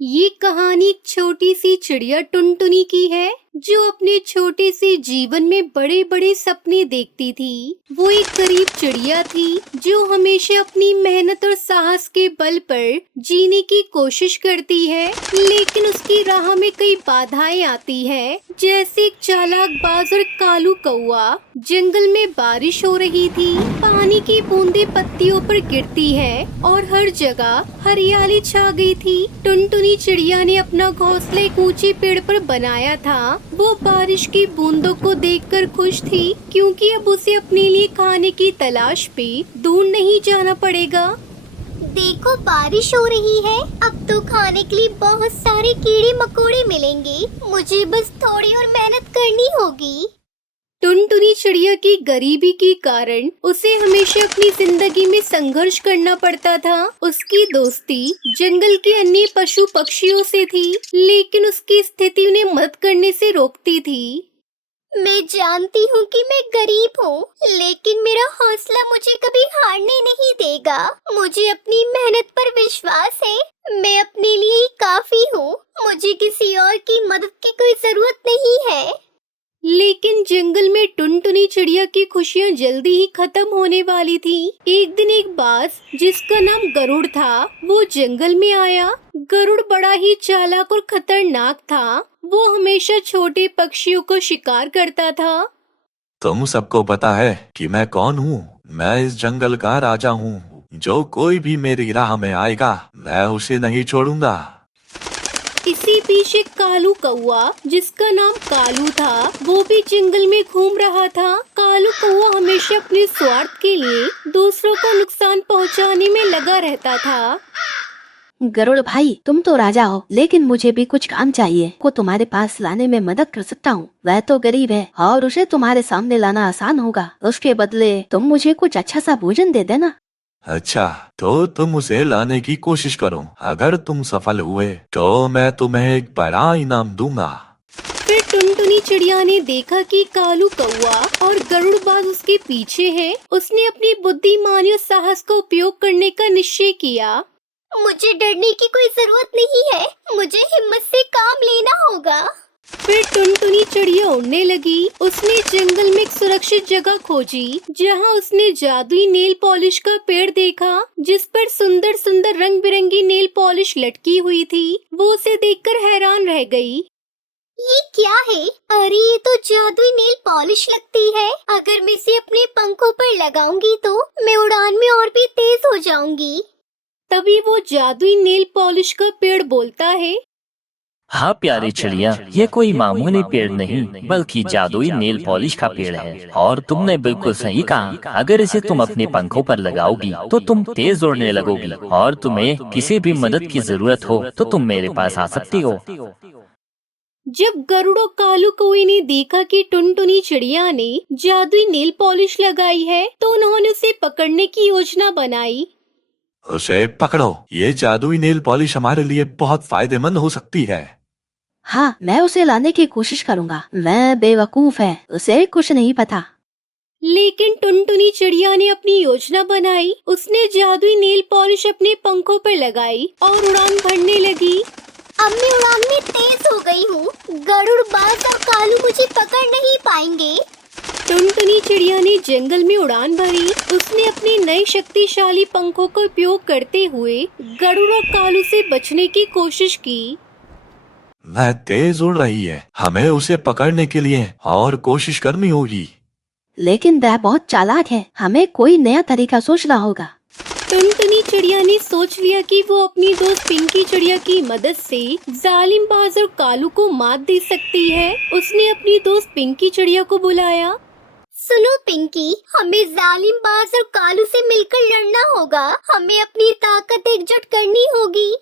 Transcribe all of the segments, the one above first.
ये कहानी एक छोटी सी चिड़िया टुनटुनी की है जो अपने छोटे से जीवन में बड़े बड़े सपने देखती थी। वो एक गरीब चिड़िया थी जो हमेशा अपनी मेहनत और साहस के बल पर जीने की कोशिश करती है, लेकिन उसकी राह में कई बाधाएं आती है। जैसे एक चालाक बाज और कालू कौआ। जंगल में बारिश हो रही थी, पानी की बूंदें पत्तियों पर गिरती है और हर जगह हरियाली छा गई थी। टुनटुनी चिड़िया ने अपना घोंसला एक ऊंचे पेड़ पर बनाया था। वो बारिश की बूंदों को देखकर खुश थी क्योंकि अब उसे अपने लिए खाने की तलाश पे दूर नहीं जाना पड़ेगा। देखो, बारिश हो रही है। अब तो खाने के लिए बहुत सारे कीड़े मकोड़े मिलेंगे। मुझे बस थोड़ी और मेहनत करनी होगी। टुनटुनी चिड़िया की गरीबी के कारण उसे हमेशा अपनी जिंदगी में संघर्ष करना पड़ता था। उसकी दोस्ती जंगल के अन्य पशु पक्षियों से थी, लेकिन उसकी स्थिति उन्हें मदद करने से रोकती थी। मैं जानती हूँ कि मैं गरीब हूँ, लेकिन मेरा हौसला मुझे कभी हारने नहीं देगा। मुझे अपनी मेहनत पर विश्वास है। मैं अपने लिए ही काफी हूँ। मुझे किसी और की मदद की कोई जरूरत नहीं है। लेकिन जंगल में टुनटुनी चिड़िया की खुशियाँ जल्दी ही खत्म होने वाली थी। एक दिन एक बाज जिसका नाम गरुड़ था, वो जंगल में आया। गरुड़ बड़ा ही चालाक और खतरनाक था। वो हमेशा छोटे पक्षियों को शिकार करता था। तुम सबको पता है कि मैं कौन हूँ? मैं इस जंगल का राजा हूँ। जो कोई भी मेरी राह में आएगा, मैं उसे नहीं छोड़ूंगा। इसी बीच एक कालू कौआ जिसका नाम कालू था, वो भी जंगल में घूम रहा था। कालू कौआ हमेशा अपने स्वार्थ के लिए दूसरों को नुकसान पहुंचाने में लगा रहता था। गरुड़ भाई, तुम तो राजा हो, लेकिन मुझे भी कुछ काम चाहिए। को तुम्हारे पास लाने में मदद कर सकता हूँ। वह तो गरीब है और उसे तुम्हारे सामने लाना आसान होगा। उसके बदले तुम मुझे कुछ अच्छा सा भोजन दे देना। अच्छा, तो तुम उसे लाने की कोशिश करो। अगर तुम सफल हुए तो मैं तुम्हें एक बड़ा इनाम दूंगा। फिर टुनटुनी चिड़िया ने देखा कि कालू कौआ और गरुड़ बाज उसके पीछे है। उसने अपनी बुद्धिमानी और साहस का उपयोग करने का निश्चय किया। मुझे डरने की कोई जरूरत नहीं है। मुझे हिम्मत से काम लेना होगा। फिर टुनटुनी चिड़िया उड़ने लगी। उसने जंगल में एक सुरक्षित जगह खोजी जहां उसने जादुई नेल पॉलिश का पेड़ देखा जिस पर सुंदर सुंदर रंग बिरंगी नेल पॉलिश लटकी हुई थी। वो उसे देखकर हैरान रह गई। ये क्या है? अरे, ये तो जादुई नेल पॉलिश लगती है। अगर मैं इसे अपने पंखों पर लगाऊंगी तो मैं उड़ान में और भी तेज हो जाऊंगी। तभी वो जादुई नेल पॉलिश का पेड़ बोलता है, हाँ प्यारी चिड़िया, ये कोई मामूली पेड़ नहीं बल्कि जादुई नेल पॉलिश का पेड़ है। और तुमने बिल्कुल सही कहा। अगर इसे तुम अपने पंखों पर लगाओगी तो तुम तेज उड़ने लगोगी और तुम्हें किसी भी मदद की जरूरत हो तो तुम मेरे पास आ सकती हो। जब गरुड़ और कालू कौवे ने देखा कि टुनटुनी चिड़िया ने जादुई नेल पॉलिश लगाई है तो उन्होंने उसे पकड़ने की योजना बनाई। उसे पकड़ो। ये जादुई नेल पॉलिश हमारे लिए बहुत फायदेमंद हो सकती है। हाँ, मैं उसे लाने की कोशिश करूँगा। वह बेवकूफ है, उसे कुछ नहीं पता। लेकिन टुनटुनी चिड़िया ने अपनी योजना बनाई। उसने जादुई नेल पॉलिश अपने पंखों पर लगाई और उड़ान भरने लगी। अब मैं उड़ान में तेज हो गई हूँ। गरुड़, बाज और कालू मुझे पकड़ नहीं पाएंगे। टुनटुनी चिड़िया ने जंगल में उड़ान भरी। उसने अपने नए शक्तिशाली पंखों का उपयोग करते हुए गरुड़ और कालू से बचने की कोशिश की। वह तेज उड़ रही है। हमें उसे पकड़ने के लिए और कोशिश करनी होगी। लेकिन वह बहुत चालाक है। हमें कोई नया तरीका सोचना होगा। टुनटुनी चिड़िया ने सोच लिया कि वो अपनी दोस्त पिंकी चिड़िया की मदद से जालिम बाज और कालू को मात दे सकती है। उसने अपनी दोस्त पिंकी चिड़िया को बुलाया। सुनो पिंकी, हमें जालिम बाज और कालू से मिलकर लड़ना होगा। हमें अपनी ताकत एकजुट करनी होगी।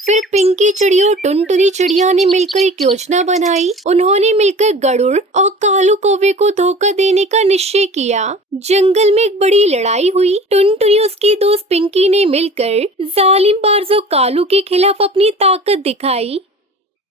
फिर पिंकी चिड़िया और टुनटुनी चिड़िया ने मिलकर एक योजना बनाई। उन्होंने मिलकर गरुड़ और कालू कौवे को धोखा देने का निश्चय किया। जंगल में एक बड़ी लड़ाई हुई। टुनटुनी और उसकी दोस्त पिंकी ने मिलकर जालिम बाज और कालू के खिलाफ अपनी ताकत दिखाई।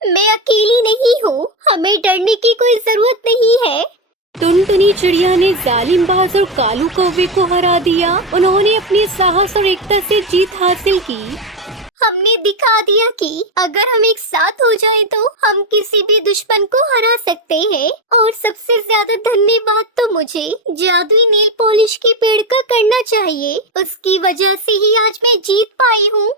मैं अकेली नहीं हूँ। हमें डरने की कोई जरूरत नहीं है। टुनटुनी चिड़िया ने जालिम बाज और कालू कौवे को हरा दिया। उन्होंने अपने साहस और एकता से जीत हासिल की। हमने दिखा दिया कि अगर हम एक साथ हो जाए तो हम किसी भी दुश्मन को हरा सकते हैं। और सबसे ज्यादा धन्यवाद तो मुझे जादुई नेल पॉलिश के पेड़ का करना चाहिए, उसकी वजह से ही आज मैं जीत पाई हूँ।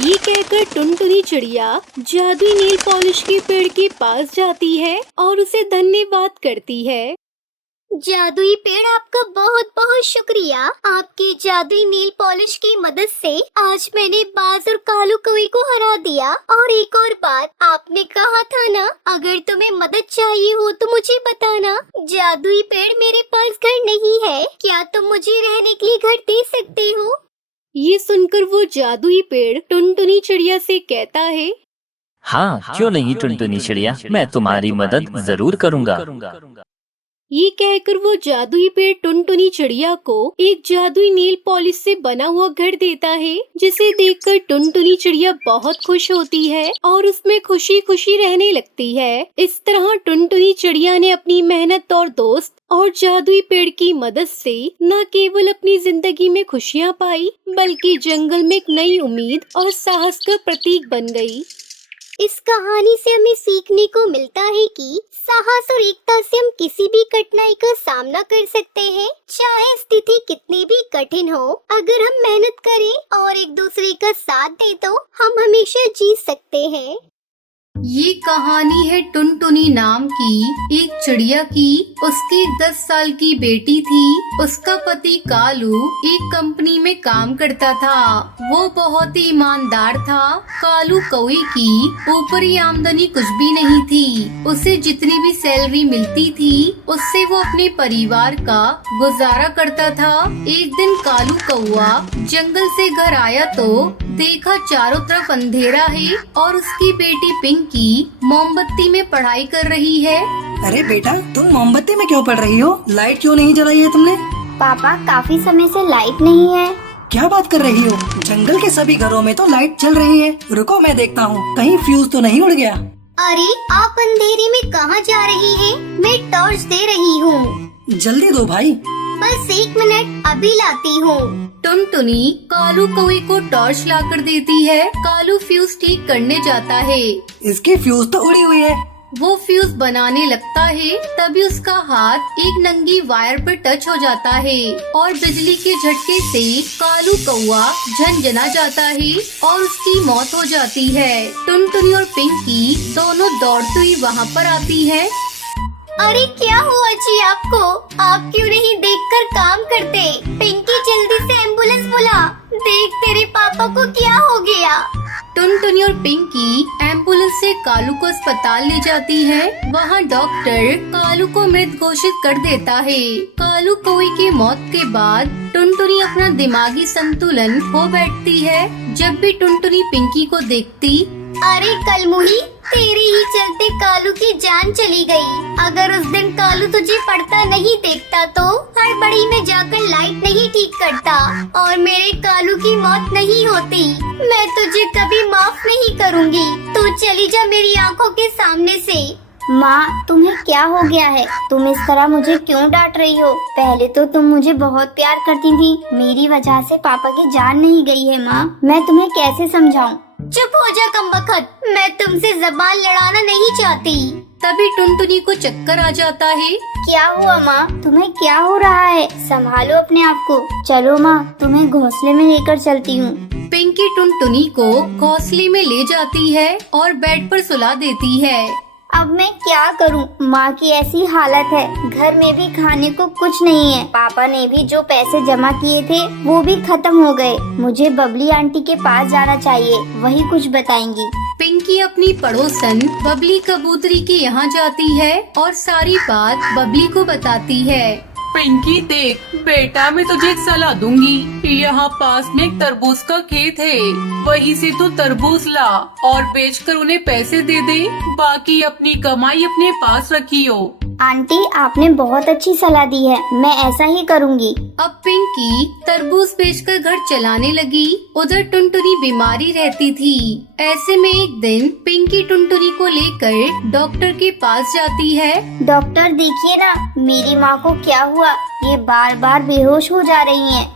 ये कहकर टुनटुनी चिड़िया जादुई नेल पॉलिश के पेड़ के पास जाती है और उसे धन्यवाद करती है। जादुई पेड़, आपका बहुत बहुत शुक्रिया। आपके जादुई नेल पॉलिश की मदद से आज मैंने बाज और कालू कौवे को हरा दिया। और एक और बात, आपने कहा था ना अगर तुम्हें मदद चाहिए हो तो मुझे बताना। जादुई पेड़, मेरे पास घर नहीं है, क्या तुम मुझे रहने के लिए घर दे सकते हो? ये सुनकर वो जादुई पेड़ टुनटुनी चिड़िया से कहता है, हाँ क्यों नहीं टुनटुनी चिड़िया, मैं तुम्हारी मदद जरूर करूँगा। ये कहकर वो जादुई पेड़ टुनटुनी चिड़िया को एक जादुई नेल पॉलिश से बना हुआ घर देता है, जिसे देखकर टुनटुनी चिड़िया बहुत खुश होती है और उसमें खुशी खुशी रहने लगती है। इस तरह टुनटुनी चिड़िया ने अपनी मेहनत और दोस्त और जादुई पेड़ की मदद से न केवल अपनी जिंदगी में खुशियाँ पाई, बल्कि जंगल में एक नई उम्मीद और साहस का प्रतीक बन गई। इस कहानी से हमें सीखने को मिलता है कि साहस और एकता से हम किसी भी कठिनाई का सामना कर सकते हैं, चाहे स्थिति कितनी भी कठिन हो। अगर हम मेहनत करें और एक दूसरे का साथ दें तो हम हमेशा जीत सकते हैं। ये कहानी है टुनटुनी नाम की एक चिड़िया की। उसकी 10 साल की बेटी थी। उसका पति कालू एक कंपनी में काम करता था। वो बहुत ही ईमानदार था। कालू कौवे की ऊपरी आमदनी कुछ भी नहीं थी। उसे जितनी भी सैलरी मिलती थी उससे वो अपने परिवार का गुजारा करता था। एक दिन कालू कौवा जंगल से घर आया तो देखा चारों तरफ अंधेरा है और उसकी बेटी पिंकी मोमबत्ती में पढ़ाई कर रही है। अरे बेटा, तुम मोमबत्ती में क्यों पढ़ रही हो? लाइट क्यों नहीं जलाई है तुमने? पापा, काफी समय से लाइट नहीं है। क्या बात कर रही हो? जंगल के सभी घरों में तो लाइट चल रही है। रुको, मैं देखता हूँ कहीं फ्यूज तो नहीं उड़ गया। अरे, आप अंधेरे में कहाँ जा रही हैं? मैं टॉर्च दे रही हूँ। जल्दी दो भाई। बस 1 मिनट, अभी लाती हूँ। टुनटुनी कालू कौवे को टॉर्च लाकर देती है। कालू फ्यूज ठीक करने जाता है। इसकी फ्यूज तो उड़ी हुई है। वो फ्यूज बनाने लगता है, तभी उसका हाथ एक नंगी वायर पर टच हो जाता है और बिजली के झटके से कालू कौवा झनझना जाता है और उसकी मौत हो जाती है। टुनटुनी और पिंकी दोनों दौड़ती हुई वहाँ पर आती है। अरे, क्या हुआ जी आपको? आप क्यों नहीं देखकर काम करते? पिंकी, जल्दी से एम्बुलेंस बुला। देख, तेरे पापा को क्या हो गया। टुनटुनी और पिंकी एम्बुलेंस से कालू को अस्पताल ले जाती है। वहाँ डॉक्टर कालू को मृत घोषित कर देता है। कालू कौवे की मौत के बाद टुनटुनी अपना दिमागी संतुलन खो बैठती है। जब भी टुनटुनी पिंकी को देखती, अरे कलमुही, तेरे ही चलते कालू की जान चली गई। अगर उस दिन कालू तुझे पढ़ता नहीं देखता तो हड़बड़ी में जाकर लाइट नहीं ठीक करता और मेरे कालू की मौत नहीं होती। मैं तुझे कभी माफ नहीं करूँगी। तू चली जा मेरी आँखों के सामने से। माँ, तुम्हें क्या हो गया है? तुम इस तरह मुझे क्यों डांट रही हो? पहले तो तुम मुझे बहुत प्यार करती थी। मेरी वजह से पापा की जान नहीं गई है माँ। मैं तुम्हें कैसे समझाऊं? चुप हो जा कमबख्त, मैं तुमसे जबान लड़ाना नहीं चाहती। तभी टुनटुनी को चक्कर आ जाता है। क्या हुआ माँ? तुम्हें क्या हो रहा है? संभालो अपने आप को। चलो माँ, तुम्हें घोंसले में लेकर चलती हूँ। पिंकी टुनटुनी को घोंसले में ले जाती है और बेड पर सुला देती है। अब मैं क्या करूं? माँ की ऐसी हालत है, घर में भी खाने को कुछ नहीं है। पापा ने भी जो पैसे जमा किए थे वो भी खत्म हो गए। मुझे बबली आंटी के पास जाना चाहिए, वही कुछ बताएंगी। पिंकी अपनी पड़ोसन बबली कबूतरी के यहाँ जाती है और सारी बात बबली को बताती है। पिंकी देख बेटा, मैं तुझे एक सलाह दूंगी। यहाँ पास में एक तरबूज का खेत है, वहीं से तू तरबूज ला और बेचकर उन्हें पैसे दे दे। बाकी अपनी कमाई अपने पास रखियो। आंटी, आपने बहुत अच्छी सलाह दी है, मैं ऐसा ही करूँगी। अब पिंकी तरबूज बेचकर घर चलाने लगी। उधर टुनटुनी बीमारी रहती थी। ऐसे में एक दिन पिंकी टुनटुनी को लेकर डॉक्टर के पास जाती है। डॉक्टर, देखिए ना, मेरी माँ को क्या हुआ? ये बार बार बेहोश हो जा रही हैं।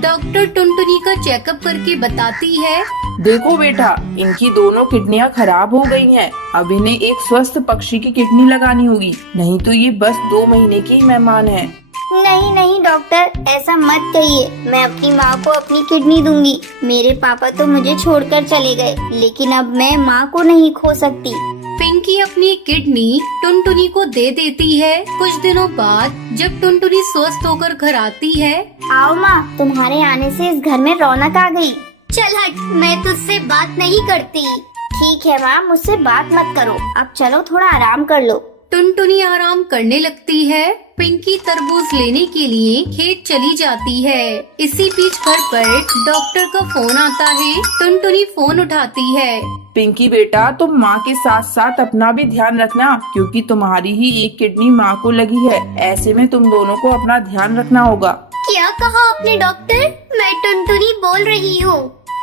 डॉक्टर टुनटुनी का चेकअप करके बताती है। देखो बेटा, इनकी दोनों किडनियां खराब हो गई हैं। अब इन्हें एक स्वस्थ पक्षी की किडनी लगानी होगी, नहीं तो ये बस 2 महीने की मेहमान है। नहीं नहीं डॉक्टर, ऐसा मत कहिए। मैं अपनी माँ को अपनी किडनी दूंगी। मेरे पापा तो मुझे छोड़कर चले गए, लेकिन अब मैं माँ को नहीं खो सकती। पिंकी अपनी किडनी टुनटुनी को दे देती है। कुछ दिनों बाद जब टुनटुनी स्वस्थ होकर घर आती है। आओ माँ, तुम्हारे आने से इस घर में रौनक आ गई। चल हट, मैं तुझसे बात नहीं करती। ठीक है माँ, मुझसे बात मत करो। अब चलो थोड़ा आराम कर लो। टुनटुनी आराम करने लगती है। पिंकी तरबूज लेने के लिए खेत चली जाती है। इसी बीच घर पर डॉक्टर का फोन आता है। टुनटुनी फोन उठाती है। पिंकी बेटा, तुम माँ के साथ साथ अपना भी ध्यान रखना, क्योंकि तुम्हारी ही एक किडनी माँ को लगी है। ऐसे में तुम दोनों को अपना ध्यान रखना होगा। क्या कहा आपने डॉक्टर? मैं टुनटुनी बोल रही हूँ।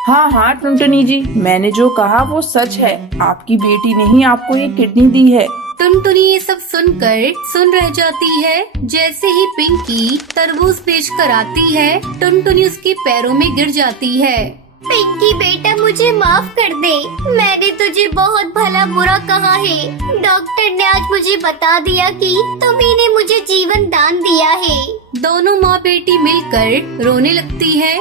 हाँ हाँ टुनटुनी जी, मैंने जो कहा वो सच है। आपकी बेटी ने ही आपको ये किडनी दी है। टुनटुनी ये सब सुनकर सुन रह जाती है। जैसे ही पिंकी तरबूज बेच कर आती है, टुनटुनी उसके पैरों में गिर जाती है। पिंकी बेटा, मुझे माफ कर दे। मैंने तुझे बहुत भला बुरा कहा है। डॉक्टर ने आज मुझे बता दिया कि तुम्ही ने मुझे जीवन दान दिया है। दोनों माँ बेटी मिलकर रोने लगती है।